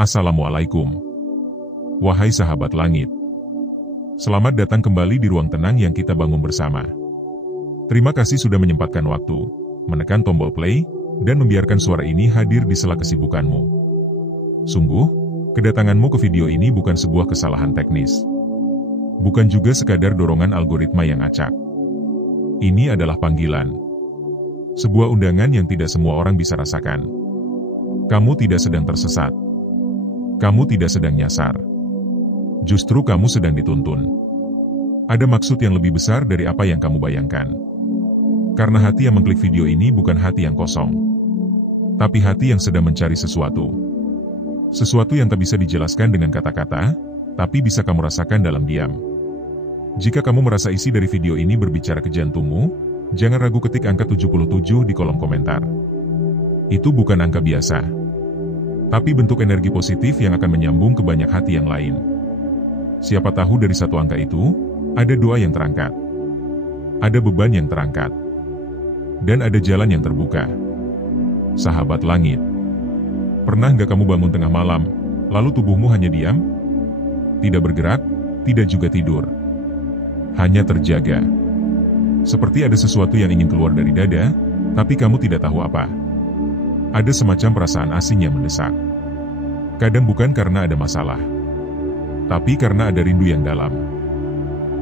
Assalamualaikum. Wahai sahabat langit. Selamat datang kembali di ruang tenang yang kita bangun bersama. Terima kasih sudah menyempatkan waktu, menekan tombol play, dan membiarkan suara ini hadir di sela kesibukanmu. Sungguh, kedatanganmu ke video ini bukan sebuah kesalahan teknis. Bukan juga sekadar dorongan algoritma yang acak. Ini adalah panggilan. Sebuah undangan yang tidak semua orang bisa rasakan. Kamu tidak sedang tersesat. Kamu tidak sedang nyasar. Justru kamu sedang dituntun. Ada maksud yang lebih besar dari apa yang kamu bayangkan. Karena hati yang mengklik video ini bukan hati yang kosong. Tapi hati yang sedang mencari sesuatu. Sesuatu yang tak bisa dijelaskan dengan kata-kata, tapi bisa kamu rasakan dalam diam. Jika kamu merasa isi dari video ini berbicara ke jantungmu, jangan ragu ketik angka 77 di kolom komentar. Itu bukan angka biasa. Tapi bentuk energi positif yang akan menyambung ke banyak hati yang lain. Siapa tahu dari satu angka itu, ada doa yang terangkat. Ada beban yang terangkat. Dan ada jalan yang terbuka. Sahabat langit. Pernah nggak kamu bangun tengah malam, lalu tubuhmu hanya diam? Tidak bergerak, tidak juga tidur. Hanya terjaga. Seperti ada sesuatu yang ingin keluar dari dada, tapi kamu tidak tahu apa. Ada semacam perasaan asing yang mendesak. Kadang bukan karena ada masalah, tapi karena ada rindu yang dalam.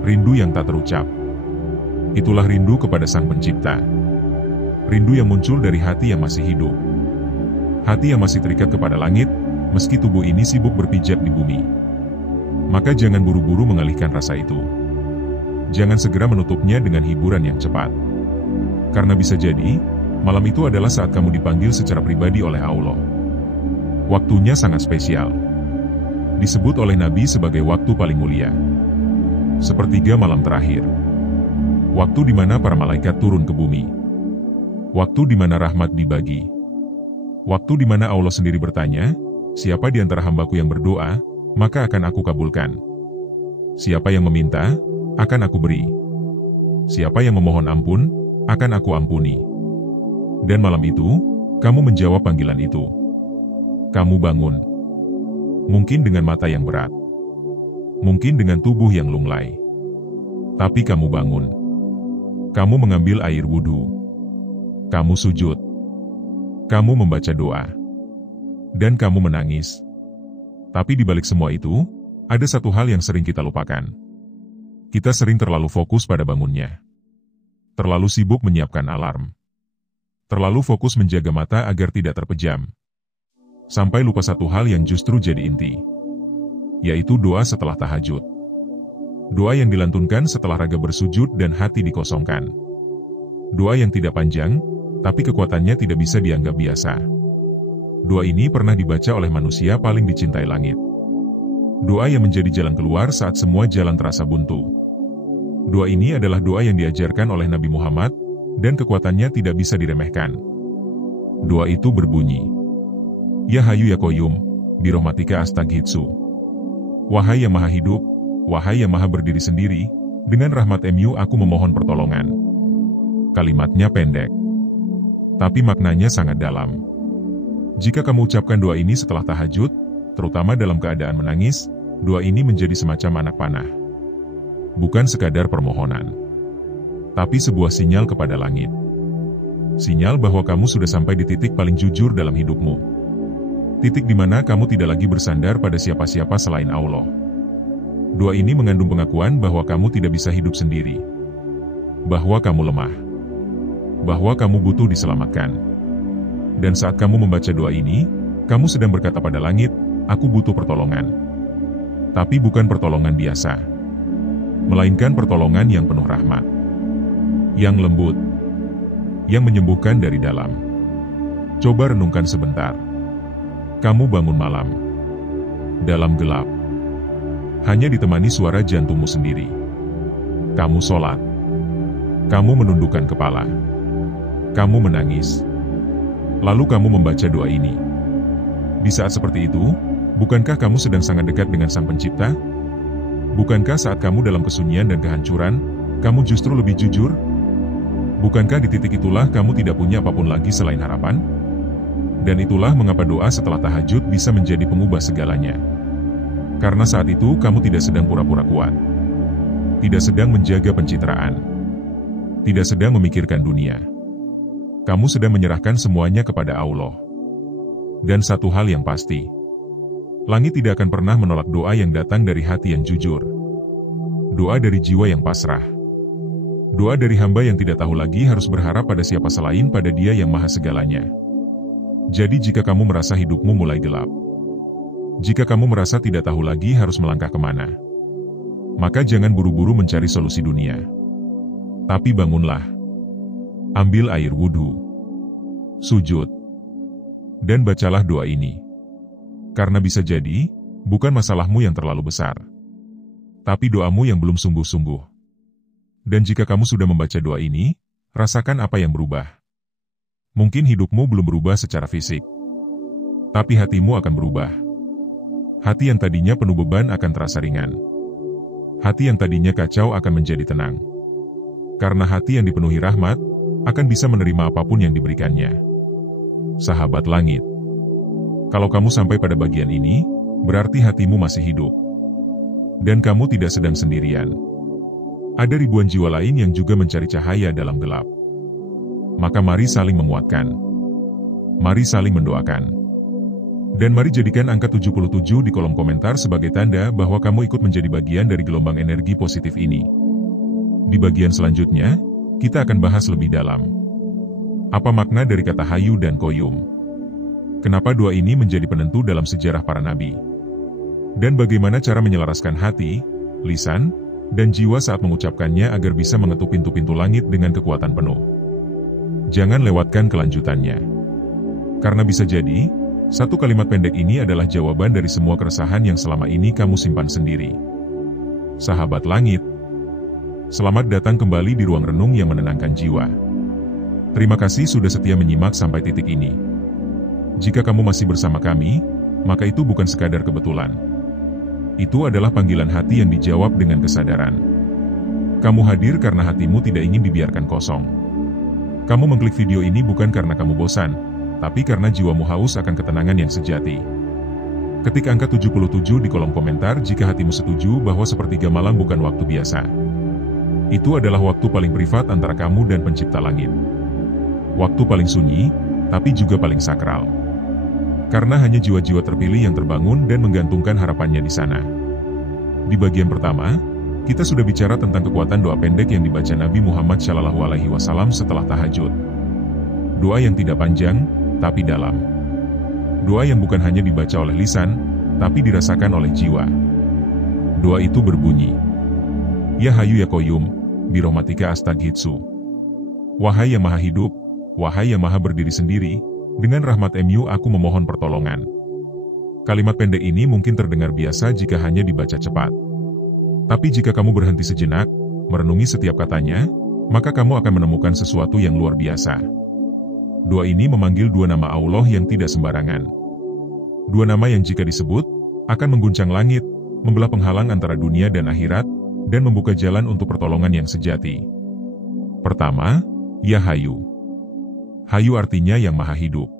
Rindu yang tak terucap. Itulah rindu kepada Sang Pencipta. Rindu yang muncul dari hati yang masih hidup. Hati yang masih terikat kepada langit, meski tubuh ini sibuk berpijak di bumi. Maka jangan buru-buru mengalihkan rasa itu. Jangan segera menutupnya dengan hiburan yang cepat. Karena bisa jadi, malam itu adalah saat kamu dipanggil secara pribadi oleh Allah. Waktunya sangat spesial. Disebut oleh Nabi sebagai waktu paling mulia. Sepertiga malam terakhir. Waktu di mana para malaikat turun ke bumi. Waktu di mana rahmat dibagi. Waktu di mana Allah sendiri bertanya, siapa di antara hambaku yang berdoa, maka akan aku kabulkan. Siapa yang meminta, akan aku beri. Siapa yang memohon ampun, akan aku ampuni. Dan malam itu, kamu menjawab panggilan itu. Kamu bangun. Mungkin dengan mata yang berat. Mungkin dengan tubuh yang lunglai. Tapi kamu bangun. Kamu mengambil air wudhu. Kamu sujud. Kamu membaca doa. Dan kamu menangis. Tapi di balik semua itu, ada satu hal yang sering kita lupakan. Kita sering terlalu fokus pada bangunnya. Terlalu sibuk menyiapkan alarm. Terlalu fokus menjaga mata agar tidak terpejam. Sampai lupa satu hal yang justru jadi inti. Yaitu doa setelah tahajud. Doa yang dilantunkan setelah raga bersujud dan hati dikosongkan. Doa yang tidak panjang, tapi kekuatannya tidak bisa dianggap biasa. Doa ini pernah dibaca oleh manusia paling dicintai langit. Doa yang menjadi jalan keluar saat semua jalan terasa buntu. Doa ini adalah doa yang diajarkan oleh Nabi Muhammad, dan kekuatannya tidak bisa diremehkan. Doa itu berbunyi, Ya Hayu Ya Qayyum, birahmatika astaghitsu. Wahai yang maha hidup, wahai yang maha berdiri sendiri, dengan rahmat-Mu aku memohon pertolongan. Kalimatnya pendek, tapi maknanya sangat dalam. Jika kamu ucapkan doa ini setelah tahajud, terutama dalam keadaan menangis, doa ini menjadi semacam anak panah. Bukan sekadar permohonan, tapi sebuah sinyal kepada langit. Sinyal bahwa kamu sudah sampai di titik paling jujur dalam hidupmu. Titik di mana kamu tidak lagi bersandar pada siapa-siapa selain Allah. Doa ini mengandung pengakuan bahwa kamu tidak bisa hidup sendiri. Bahwa kamu lemah. Bahwa kamu butuh diselamatkan. Dan saat kamu membaca doa ini, kamu sedang berkata pada langit, aku butuh pertolongan. Tapi bukan pertolongan biasa. Melainkan pertolongan yang penuh rahmat. Yang lembut, yang menyembuhkan dari dalam. Coba renungkan sebentar. Kamu bangun malam, dalam gelap, hanya ditemani suara jantungmu sendiri. Kamu sholat, kamu menundukkan kepala, kamu menangis, lalu kamu membaca doa ini. Di saat seperti itu, bukankah kamu sedang sangat dekat dengan Sang Pencipta? Bukankah saat kamu dalam kesunyian dan kehancuran, kamu justru lebih jujur? Bukankah di titik itulah kamu tidak punya apapun lagi selain harapan? Dan itulah mengapa doa setelah tahajud bisa menjadi pengubah segalanya. Karena saat itu kamu tidak sedang pura-pura kuat. Tidak sedang menjaga pencitraan. Tidak sedang memikirkan dunia. Kamu sedang menyerahkan semuanya kepada Allah. Dan satu hal yang pasti, langit tidak akan pernah menolak doa yang datang dari hati yang jujur. Doa dari jiwa yang pasrah. Doa dari hamba yang tidak tahu lagi harus berharap pada siapa selain pada Dia yang maha segalanya. Jadi jika kamu merasa hidupmu mulai gelap, jika kamu merasa tidak tahu lagi harus melangkah kemana, maka jangan buru-buru mencari solusi dunia. Tapi bangunlah, ambil air wudhu, sujud, dan bacalah doa ini. Karena bisa jadi, bukan masalahmu yang terlalu besar, tapi doamu yang belum sungguh-sungguh. Dan jika kamu sudah membaca doa ini, rasakan apa yang berubah. Mungkin hidupmu belum berubah secara fisik, tapi hatimu akan berubah. Hati yang tadinya penuh beban akan terasa ringan. Hati yang tadinya kacau akan menjadi tenang. Karena hati yang dipenuhi rahmat, akan bisa menerima apapun yang diberikannya. Sahabat langit, kalau kamu sampai pada bagian ini, berarti hatimu masih hidup. Dan kamu tidak sedang sendirian. Ada ribuan jiwa lain yang juga mencari cahaya dalam gelap. Maka mari saling menguatkan. Mari saling mendoakan. Dan mari jadikan angka 77 di kolom komentar sebagai tanda bahwa kamu ikut menjadi bagian dari gelombang energi positif ini. Di bagian selanjutnya, kita akan bahas lebih dalam. Apa makna dari kata hayu dan koyum? Kenapa doa ini menjadi penentu dalam sejarah para nabi? Dan bagaimana cara menyelaraskan hati, lisan, dan jiwa saat mengucapkannya agar bisa mengetuk pintu-pintu langit dengan kekuatan penuh. Jangan lewatkan kelanjutannya. Karena bisa jadi, satu kalimat pendek ini adalah jawaban dari semua keresahan yang selama ini kamu simpan sendiri. Sahabat langit, selamat datang kembali di ruang renung yang menenangkan jiwa. Terima kasih sudah setia menyimak sampai titik ini. Jika kamu masih bersama kami, maka itu bukan sekadar kebetulan. Itu adalah panggilan hati yang dijawab dengan kesadaran. Kamu hadir karena hatimu tidak ingin dibiarkan kosong. Kamu mengklik video ini bukan karena kamu bosan, tapi karena jiwamu haus akan ketenangan yang sejati. Ketik angka 77 di kolom komentar jika hatimu setuju bahwa sepertiga malam bukan waktu biasa. Itu adalah waktu paling privat antara kamu dan pencipta langit. Waktu paling sunyi, tapi juga paling sakral. Karena hanya jiwa-jiwa terpilih yang terbangun dan menggantungkan harapannya di sana. Di bagian pertama, kita sudah bicara tentang kekuatan doa pendek yang dibaca Nabi Muhammad SAW setelah tahajud. Doa yang tidak panjang, tapi dalam. Doa yang bukan hanya dibaca oleh lisan, tapi dirasakan oleh jiwa. Doa itu berbunyi, Ya Hayu Ya Qayyum, birahmatika astaghitsu. Wahai yang maha hidup, wahai yang maha berdiri sendiri, dengan rahmat-Mu aku memohon pertolongan. Kalimat pendek ini mungkin terdengar biasa jika hanya dibaca cepat. Tapi jika kamu berhenti sejenak, merenungi setiap katanya, maka kamu akan menemukan sesuatu yang luar biasa. Doa ini memanggil dua nama Allah yang tidak sembarangan. Dua nama yang jika disebut, akan mengguncang langit, membelah penghalang antara dunia dan akhirat, dan membuka jalan untuk pertolongan yang sejati. Pertama, Ya Hayu. Hayu artinya yang maha hidup.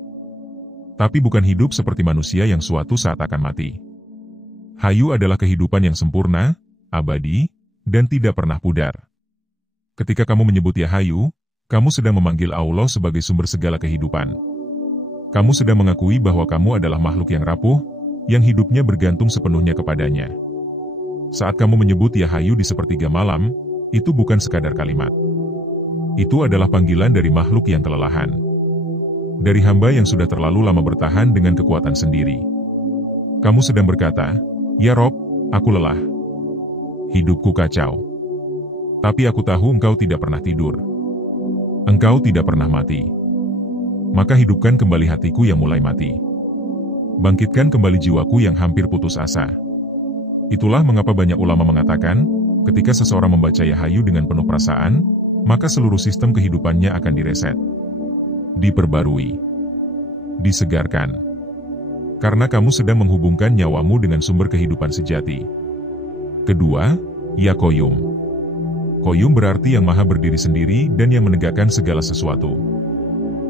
Tapi bukan hidup seperti manusia yang suatu saat akan mati. Hayu adalah kehidupan yang sempurna, abadi, dan tidak pernah pudar. Ketika kamu menyebut Ya Hayu, kamu sedang memanggil Allah sebagai sumber segala kehidupan. Kamu sedang mengakui bahwa kamu adalah makhluk yang rapuh, yang hidupnya bergantung sepenuhnya kepadanya. Saat kamu menyebut Ya Hayu di sepertiga malam, itu bukan sekadar kalimat. Itu adalah panggilan dari makhluk yang kelelahan. Dari hamba yang sudah terlalu lama bertahan dengan kekuatan sendiri. Kamu sedang berkata, Ya Rob, aku lelah. Hidupku kacau. Tapi aku tahu engkau tidak pernah tidur. Engkau tidak pernah mati. Maka hidupkan kembali hatiku yang mulai mati. Bangkitkan kembali jiwaku yang hampir putus asa. Itulah mengapa banyak ulama mengatakan, ketika seseorang membaca Ya Hayu dengan penuh perasaan, maka seluruh sistem kehidupannya akan direset. Diperbarui. Disegarkan. Karena kamu sedang menghubungkan nyawamu dengan sumber kehidupan sejati. Kedua, Ya Qayyum. Qayyum berarti yang maha berdiri sendiri dan yang menegakkan segala sesuatu.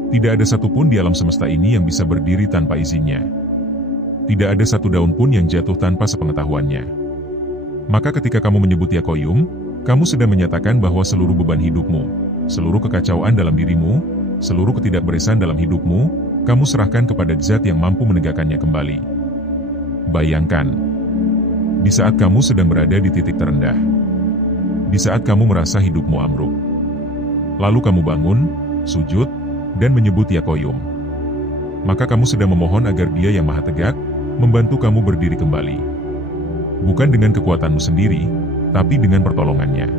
Tidak ada satupun di alam semesta ini yang bisa berdiri tanpa izinnya. Tidak ada satu daun pun yang jatuh tanpa sepengetahuannya. Maka ketika kamu menyebut Ya Qayyum, kamu sedang menyatakan bahwa seluruh beban hidupmu, seluruh kekacauan dalam dirimu, seluruh ketidakberesan dalam hidupmu, kamu serahkan kepada Zat yang mampu menegakkannya kembali. Bayangkan, di saat kamu sedang berada di titik terendah, di saat kamu merasa hidupmu ambruk, lalu kamu bangun, sujud, dan menyebut Ya Qayyum, maka kamu sedang memohon agar Dia yang Maha Tegak membantu kamu berdiri kembali. Bukan dengan kekuatanmu sendiri, tapi dengan pertolongannya.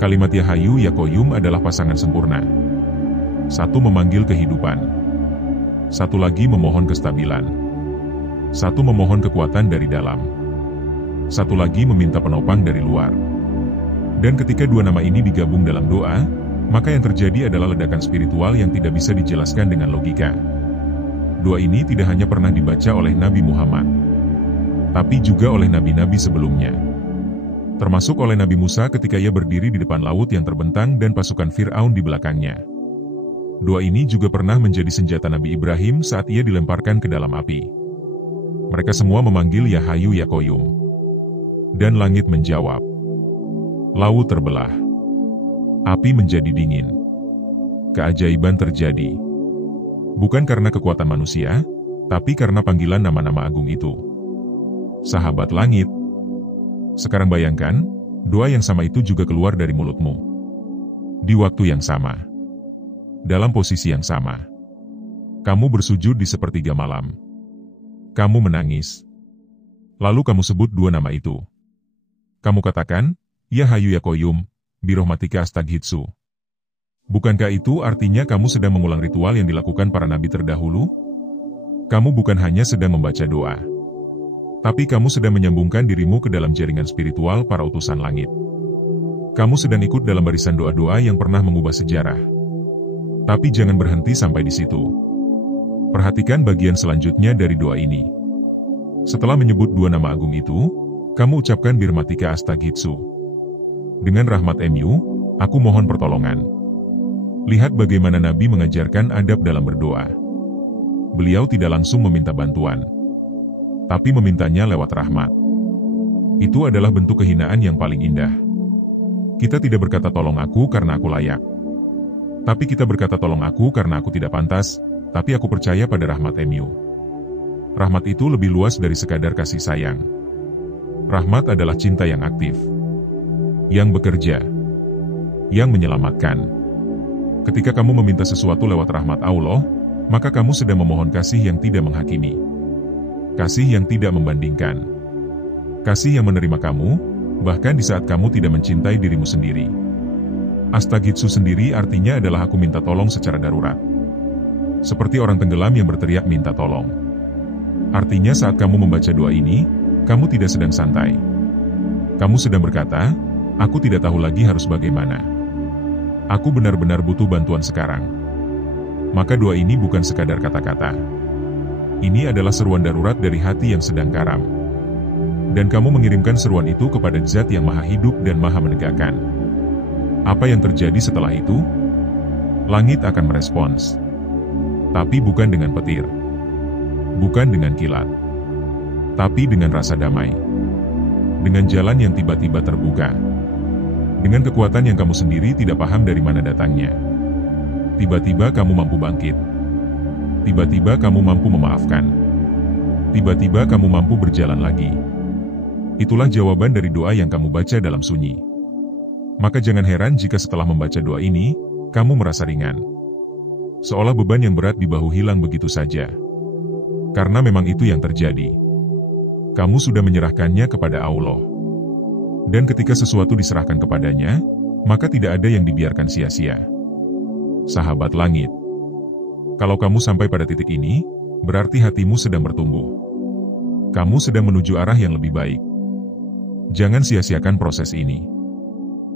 Kalimat Ya Hayyu Ya Qayyum adalah pasangan sempurna. Satu memanggil kehidupan, satu lagi memohon kestabilan. Satu memohon kekuatan dari dalam, satu lagi meminta penopang dari luar. Dan ketika dua nama ini digabung dalam doa, maka yang terjadi adalah ledakan spiritual yang tidak bisa dijelaskan dengan logika. Doa ini tidak hanya pernah dibaca oleh Nabi Muhammad, tapi juga oleh nabi-nabi sebelumnya. Termasuk oleh Nabi Musa ketika ia berdiri di depan laut yang terbentang dan pasukan Fir'aun di belakangnya. Doa ini juga pernah menjadi senjata Nabi Ibrahim saat ia dilemparkan ke dalam api. Mereka semua memanggil Ya Hayyu Ya Qayyum. Dan langit menjawab. Laut terbelah. Api menjadi dingin. Keajaiban terjadi. Bukan karena kekuatan manusia, tapi karena panggilan nama-nama agung itu. Sahabat langit. Sekarang bayangkan, doa yang sama itu juga keluar dari mulutmu. Di waktu yang sama. Dalam posisi yang sama. Kamu bersujud di sepertiga malam. Kamu menangis. Lalu kamu sebut dua nama itu. Kamu katakan, Ya Hayyu Ya Qayyum, Birahmatika Astaghitsu. Bukankah itu artinya kamu sedang mengulang ritual yang dilakukan para nabi terdahulu? Kamu bukan hanya sedang membaca doa, tapi kamu sedang menyambungkan dirimu ke dalam jaringan spiritual para utusan langit. Kamu sedang ikut dalam barisan doa-doa yang pernah mengubah sejarah. Tapi jangan berhenti sampai di situ. Perhatikan bagian selanjutnya dari doa ini. Setelah menyebut dua nama agung itu, kamu ucapkan Birahmatika Astaghitsu. Dengan rahmat MU, aku mohon pertolongan. Lihat bagaimana Nabi mengajarkan adab dalam berdoa. Beliau tidak langsung meminta bantuan, tapi memintanya lewat rahmat. Itu adalah bentuk kehinaan yang paling indah. Kita tidak berkata tolong aku karena aku layak. Tapi kita berkata tolong aku karena aku tidak pantas, tapi aku percaya pada rahmat MU. Rahmat itu lebih luas dari sekadar kasih sayang. Rahmat adalah cinta yang aktif, yang bekerja, yang menyelamatkan. Ketika kamu meminta sesuatu lewat rahmat Allah, maka kamu sedang memohon kasih yang tidak menghakimi. Kasih yang tidak membandingkan. Kasih yang menerima kamu, bahkan di saat kamu tidak mencintai dirimu sendiri. Astaghitsu sendiri artinya adalah aku minta tolong secara darurat. Seperti orang tenggelam yang berteriak minta tolong. Artinya saat kamu membaca doa ini, kamu tidak sedang santai. Kamu sedang berkata, aku tidak tahu lagi harus bagaimana. Aku benar-benar butuh bantuan sekarang. Maka doa ini bukan sekadar kata-kata. Ini adalah seruan darurat dari hati yang sedang karam. Dan kamu mengirimkan seruan itu kepada Zat yang Maha Hidup dan Maha Menegakkan. Apa yang terjadi setelah itu? Langit akan merespons. Tapi bukan dengan petir. Bukan dengan kilat. Tapi dengan rasa damai. Dengan jalan yang tiba-tiba terbuka. Dengan kekuatan yang kamu sendiri tidak paham dari mana datangnya. Tiba-tiba kamu mampu bangkit. Tiba-tiba kamu mampu memaafkan. Tiba-tiba kamu mampu berjalan lagi. Itulah jawaban dari doa yang kamu baca dalam sunyi. Maka jangan heran jika setelah membaca doa ini, kamu merasa ringan. Seolah beban yang berat di bahu hilang begitu saja. Karena memang itu yang terjadi. Kamu sudah menyerahkannya kepada Allah. Dan ketika sesuatu diserahkan kepadanya, maka tidak ada yang dibiarkan sia-sia. Sahabat langit. Kalau kamu sampai pada titik ini, berarti hatimu sedang bertumbuh. Kamu sedang menuju arah yang lebih baik. Jangan sia-siakan proses ini.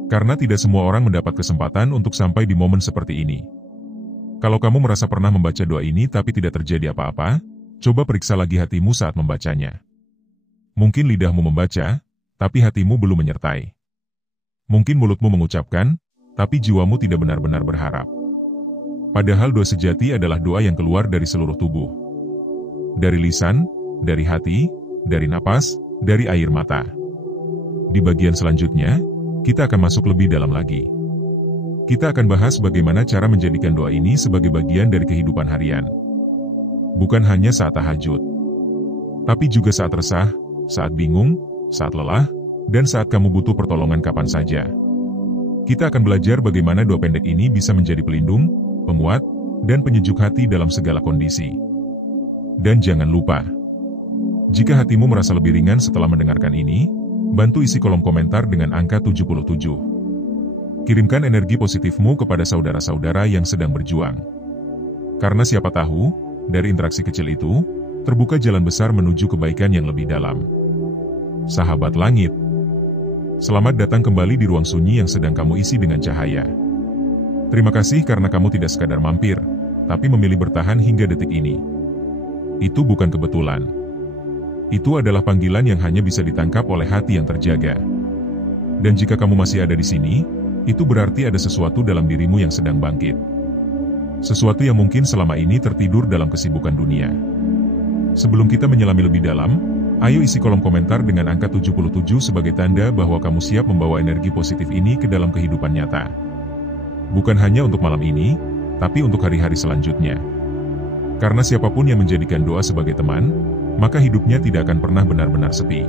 Karena tidak semua orang mendapat kesempatan untuk sampai di momen seperti ini. Kalau kamu merasa pernah membaca doa ini tapi tidak terjadi apa-apa, coba periksa lagi hatimu saat membacanya. Mungkin lidahmu membaca, tapi hatimu belum menyertai. Mungkin mulutmu mengucapkan, tapi jiwamu tidak benar-benar berharap. Padahal doa sejati adalah doa yang keluar dari seluruh tubuh. Dari lisan, dari hati, dari napas, dari air mata. Di bagian selanjutnya, kita akan masuk lebih dalam lagi. Kita akan bahas bagaimana cara menjadikan doa ini sebagai bagian dari kehidupan harian. Bukan hanya saat tahajud, tapi juga saat resah, saat bingung, saat lelah, dan saat kamu butuh pertolongan kapan saja. Kita akan belajar bagaimana doa pendek ini bisa menjadi pelindung, penguat, dan penyejuk hati dalam segala kondisi. Dan jangan lupa, jika hatimu merasa lebih ringan setelah mendengarkan ini, bantu isi kolom komentar dengan angka 77. Kirimkan energi positifmu kepada saudara-saudara yang sedang berjuang. Karena siapa tahu, dari interaksi kecil itu, terbuka jalan besar menuju kebaikan yang lebih dalam. Sahabat langit, selamat datang kembali di ruang sunyi yang sedang kamu isi dengan cahaya. Terima kasih karena kamu tidak sekadar mampir, tapi memilih bertahan hingga detik ini. Itu bukan kebetulan. Itu adalah panggilan yang hanya bisa ditangkap oleh hati yang terjaga. Dan jika kamu masih ada di sini, itu berarti ada sesuatu dalam dirimu yang sedang bangkit. Sesuatu yang mungkin selama ini tertidur dalam kesibukan dunia. Sebelum kita menyelami lebih dalam, ayo isi kolom komentar dengan angka 77 sebagai tanda bahwa kamu siap membawa energi positif ini ke dalam kehidupan nyata. Bukan hanya untuk malam ini, tapi untuk hari-hari selanjutnya. Karena siapapun yang menjadikan doa sebagai teman, maka hidupnya tidak akan pernah benar-benar sepi.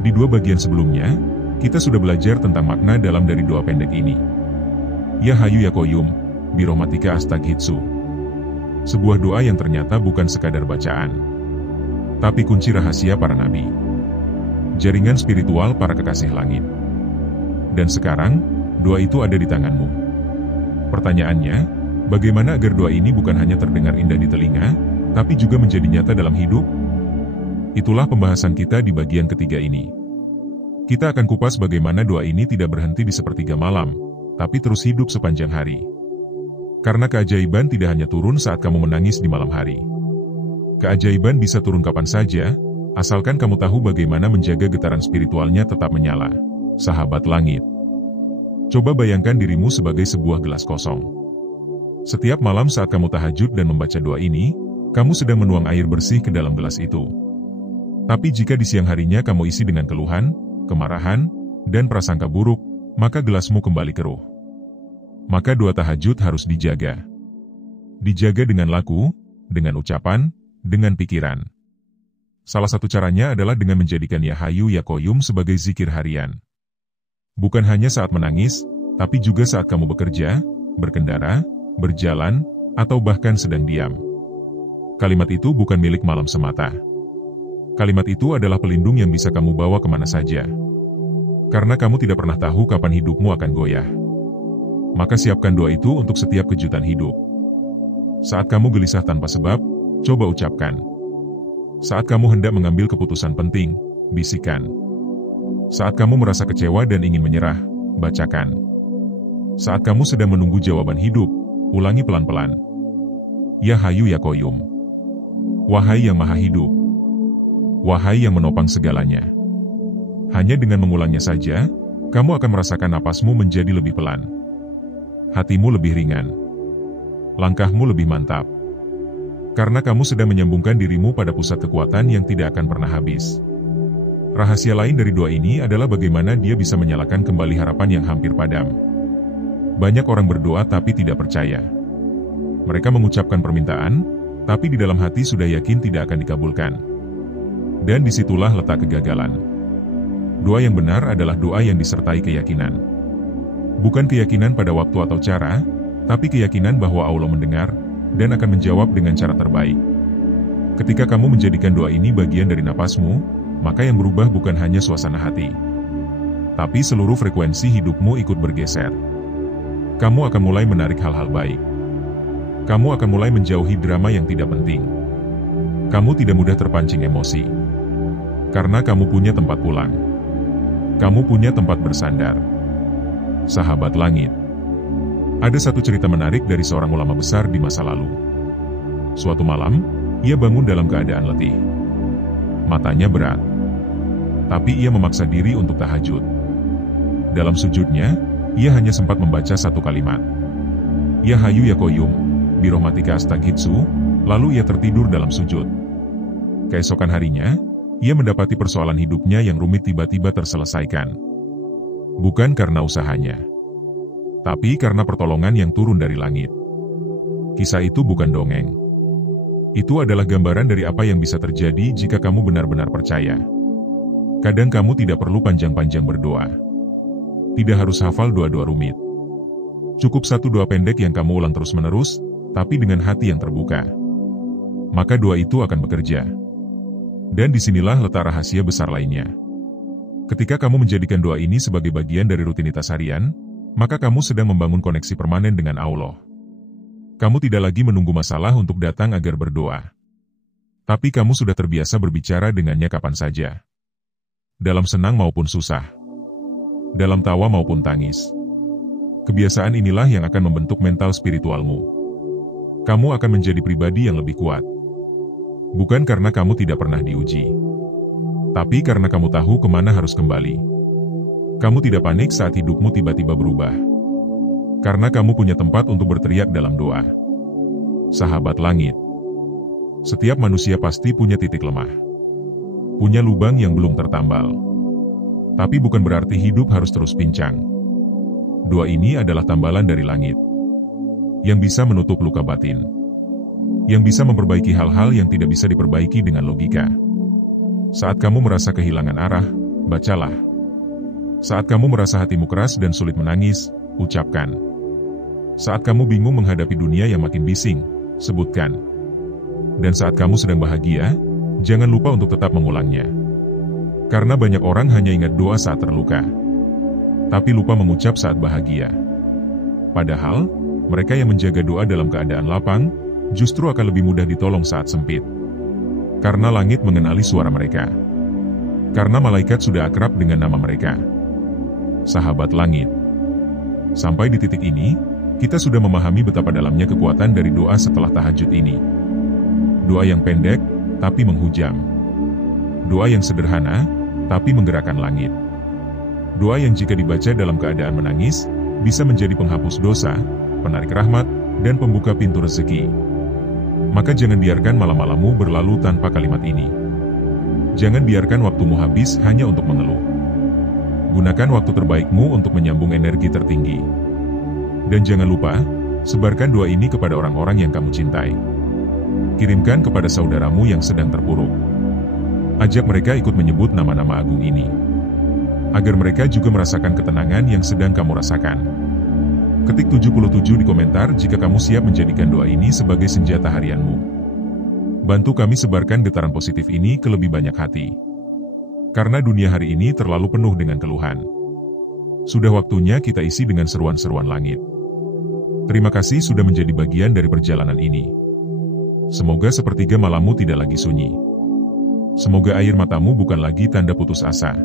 Di dua bagian sebelumnya, kita sudah belajar tentang makna dalam dari doa pendek ini. Ya Hayu Ya Qayyum, Birahmatika Astaghitsu. Sebuah doa yang ternyata bukan sekadar bacaan, tapi kunci rahasia para nabi. Jaringan spiritual para kekasih langit. Dan sekarang, doa itu ada di tanganmu. Pertanyaannya, bagaimana agar doa ini bukan hanya terdengar indah di telinga, tapi juga menjadi nyata dalam hidup? Itulah pembahasan kita di bagian ketiga ini. Kita akan kupas bagaimana doa ini tidak berhenti di sepertiga malam, tapi terus hidup sepanjang hari. Karena keajaiban tidak hanya turun saat kamu menangis di malam hari. Keajaiban bisa turun kapan saja, asalkan kamu tahu bagaimana menjaga getaran spiritualnya tetap menyala. Sahabat langit, coba bayangkan dirimu sebagai sebuah gelas kosong. Setiap malam saat kamu tahajud dan membaca doa ini, kamu sedang menuang air bersih ke dalam gelas itu. Tapi jika di siang harinya kamu isi dengan keluhan, kemarahan, dan prasangka buruk, maka gelasmu kembali keruh. Maka doa tahajud harus dijaga. Dijaga dengan laku, dengan ucapan, dengan pikiran. Salah satu caranya adalah dengan menjadikan Ya Hayu Ya Qayyum sebagai zikir harian. Bukan hanya saat menangis, tapi juga saat kamu bekerja, berkendara, berjalan, atau bahkan sedang diam. Kalimat itu bukan milik malam semata. Kalimat itu adalah pelindung yang bisa kamu bawa kemana saja. Karena kamu tidak pernah tahu kapan hidupmu akan goyah. Maka siapkan doa itu untuk setiap kejutan hidup. Saat kamu gelisah tanpa sebab, coba ucapkan. Saat kamu hendak mengambil keputusan penting, bisikan. Saat kamu merasa kecewa dan ingin menyerah, bacakan. Saat kamu sedang menunggu jawaban hidup, ulangi pelan-pelan. Ya Hayu Ya Qayyum. Wahai yang maha hidup. Wahai yang menopang segalanya. Hanya dengan mengulangnya saja, kamu akan merasakan napasmu menjadi lebih pelan. Hatimu lebih ringan. Langkahmu lebih mantap. Karena kamu sedang menyambungkan dirimu pada pusat kekuatan yang tidak akan pernah habis. Rahasia lain dari doa ini adalah bagaimana dia bisa menyalakan kembali harapan yang hampir padam. Banyak orang berdoa tapi tidak percaya. Mereka mengucapkan permintaan, tapi di dalam hati sudah yakin tidak akan dikabulkan. Dan disitulah letak kegagalan. Doa yang benar adalah doa yang disertai keyakinan. Bukan keyakinan pada waktu atau cara, tapi keyakinan bahwa Allah mendengar, dan akan menjawab dengan cara terbaik. Ketika kamu menjadikan doa ini bagian dari napasmu, maka yang berubah bukan hanya suasana hati, tapi seluruh frekuensi hidupmu ikut bergeser. Kamu akan mulai menarik hal-hal baik. Kamu akan mulai menjauhi drama yang tidak penting. Kamu tidak mudah terpancing emosi. Karena kamu punya tempat pulang. Kamu punya tempat bersandar. Sahabat langit, ada satu cerita menarik dari seorang ulama besar di masa lalu. Suatu malam, ia bangun dalam keadaan letih. Matanya berat. Tapi ia memaksa diri untuk tahajud. Dalam sujudnya, ia hanya sempat membaca satu kalimat. Ya Hayu ya Qayyum, birahmatika astaghitsu, lalu ia tertidur dalam sujud. Keesokan harinya, ia mendapati persoalan hidupnya yang rumit tiba-tiba terselesaikan. Bukan karena usahanya, tapi karena pertolongan yang turun dari langit. Kisah itu bukan dongeng. Itu adalah gambaran dari apa yang bisa terjadi jika kamu benar-benar percaya. Kadang kamu tidak perlu panjang-panjang berdoa. Tidak harus hafal doa-doa rumit. Cukup satu doa pendek yang kamu ulang terus-menerus, tapi dengan hati yang terbuka. Maka doa itu akan bekerja. Dan disinilah letak rahasia besar lainnya. Ketika kamu menjadikan doa ini sebagai bagian dari rutinitas harian, maka kamu sedang membangun koneksi permanen dengan Allah. Kamu tidak lagi menunggu masalah untuk datang agar berdoa. Tapi kamu sudah terbiasa berbicara dengannya kapan saja. Dalam senang maupun susah. Dalam tawa maupun tangis. Kebiasaan inilah yang akan membentuk mental spiritualmu. Kamu akan menjadi pribadi yang lebih kuat. Bukan karena kamu tidak pernah diuji. Tapi karena kamu tahu kemana harus kembali. Kamu tidak panik saat hidupmu tiba-tiba berubah. Karena kamu punya tempat untuk berteriak dalam doa. Sahabat langit. Setiap manusia pasti punya titik lemah. Punya lubang yang belum tertambal. Tapi bukan berarti hidup harus terus pincang. Doa ini adalah tambalan dari langit. Yang bisa menutup luka batin. Yang bisa memperbaiki hal-hal yang tidak bisa diperbaiki dengan logika. Saat kamu merasa kehilangan arah, bacalah. Saat kamu merasa hatimu keras dan sulit menangis, ucapkan. Saat kamu bingung menghadapi dunia yang makin bising, sebutkan. Dan saat kamu sedang bahagia, jangan lupa untuk tetap mengulangnya. Karena banyak orang hanya ingat doa saat terluka. Tapi lupa mengucap saat bahagia. Padahal, mereka yang menjaga doa dalam keadaan lapang, justru akan lebih mudah ditolong saat sempit. Karena langit mengenali suara mereka. Karena malaikat sudah akrab dengan nama mereka. Sahabat langit. Sampai di titik ini, kita sudah memahami betapa dalamnya kekuatan dari doa setelah tahajud ini. Doa yang pendek, tapi menghujam. Doa yang sederhana, tapi menggerakkan langit. Doa yang jika dibaca dalam keadaan menangis, bisa menjadi penghapus dosa, penarik rahmat, dan pembuka pintu rezeki. Maka jangan biarkan malam-malammu berlalu tanpa kalimat ini. Jangan biarkan waktumu habis hanya untuk mengeluh. Gunakan waktu terbaikmu untuk menyambung energi tertinggi. Dan jangan lupa, sebarkan doa ini kepada orang-orang yang kamu cintai. Kirimkan kepada saudaramu yang sedang terpuruk. Ajak mereka ikut menyebut nama-nama agung ini. Agar mereka juga merasakan ketenangan yang sedang kamu rasakan. Ketik 77 di komentar jika kamu siap menjadikan doa ini sebagai senjata harianmu. Bantu kami sebarkan getaran positif ini ke lebih banyak hati. Karena dunia hari ini terlalu penuh dengan keluhan. Sudah waktunya kita isi dengan seruan-seruan langit. Terima kasih sudah menjadi bagian dari perjalanan ini. Semoga sepertiga malammu tidak lagi sunyi. Semoga air matamu bukan lagi tanda putus asa.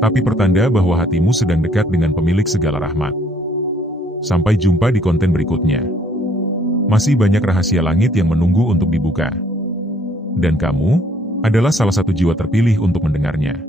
Tapi pertanda bahwa hatimu sedang dekat dengan pemilik segala rahmat. Sampai jumpa di konten berikutnya. Masih banyak rahasia langit yang menunggu untuk dibuka. Dan kamu adalah salah satu jiwa terpilih untuk mendengarnya.